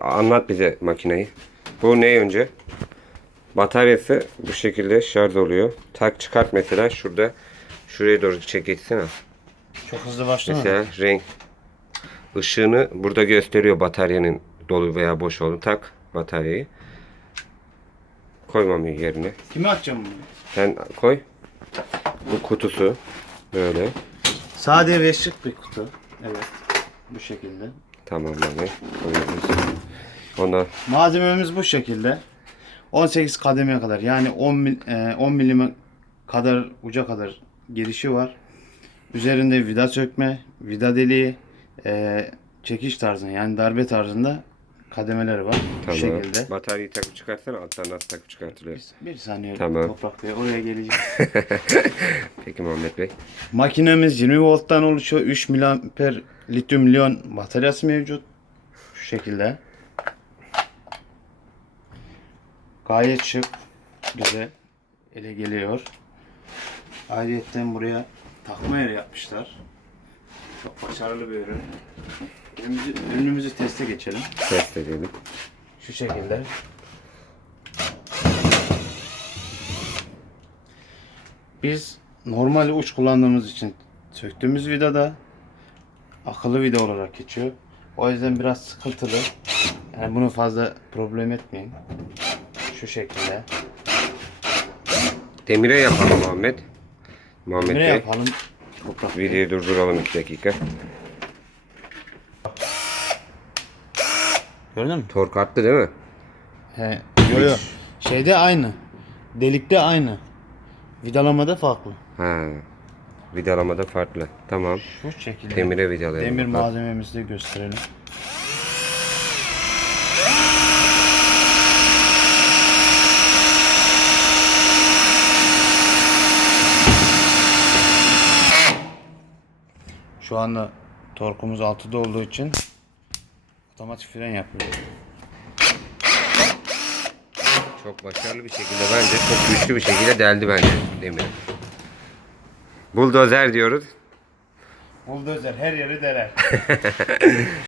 Anlat bize makineyi. Bu ne önce? Bataryası bu şekilde şarj oluyor. Tak çıkart mesela şurada. Şuraya doğru çek geçsene. Çok hızlı başlama. Mesela renk ışığını burada gösteriyor bataryanın dolu veya boş olduğunu. Tak bataryayı. Koymam yerine. Kime atacağım bunu? Sen koy. Bu kutusu böyle. Sade ve şık bir kutu. Evet. Bu şekilde. Tamam abi. Koyuyoruz. Ona Malzememiz bu şekilde. 18 kademeye kadar, yani 10 milim kadar uca kadar girişi var. Üzerinde vida sökme, vida deliği, çekiş tarzında, yani darbe tarzında kademeleri var. Bu tamam. şekilde. Bataryayı takıp çıkartsana. Alttan nasıl takıp çıkartılıyor? Bir saniye Tamam. Toprak Bey, oraya geleceğiz. Peki Muhammed Bey. Makinemiz 20 volttan oluşuyor. 3 miliamper lityum iyon bataryası mevcut. Şu şekilde. Gayet şık. Bize ele geliyor. Ayrıyeten buraya takma yeri yapmışlar. Çok başarılı bir ürün. Ürünümüzü teste geçelim. Test edelim. Şu şekilde. Biz normal uç kullandığımız için söktüğümüz vidada akıllı vida olarak geçiyor. O yüzden biraz sıkıntılı. Yani bunu fazla problem etmeyin. Şu şekilde. Demire yapalım Muhammed. Muhammed Ne Bey. yapalım? Toprak Bey. Videoyu durduralım 2 dakika. Gördün mü? Tork arttı değil mi? He. Yo yo. Şeyde aynı. Delikte aynı. Vidalamada farklı. Ha. Vidalamada farklı. Tamam. Şu şekilde. Demire vidalayalım. Demir bakalım. malzememizi de gösterelim. Şu anda torkumuz 6'da olduğu için otomatik fren yapıyor. Çok başarılı bir şekilde bence çok güçlü bir şekilde deldi bence demiri. Buldozer diyoruz. Buldozer her yeri deler.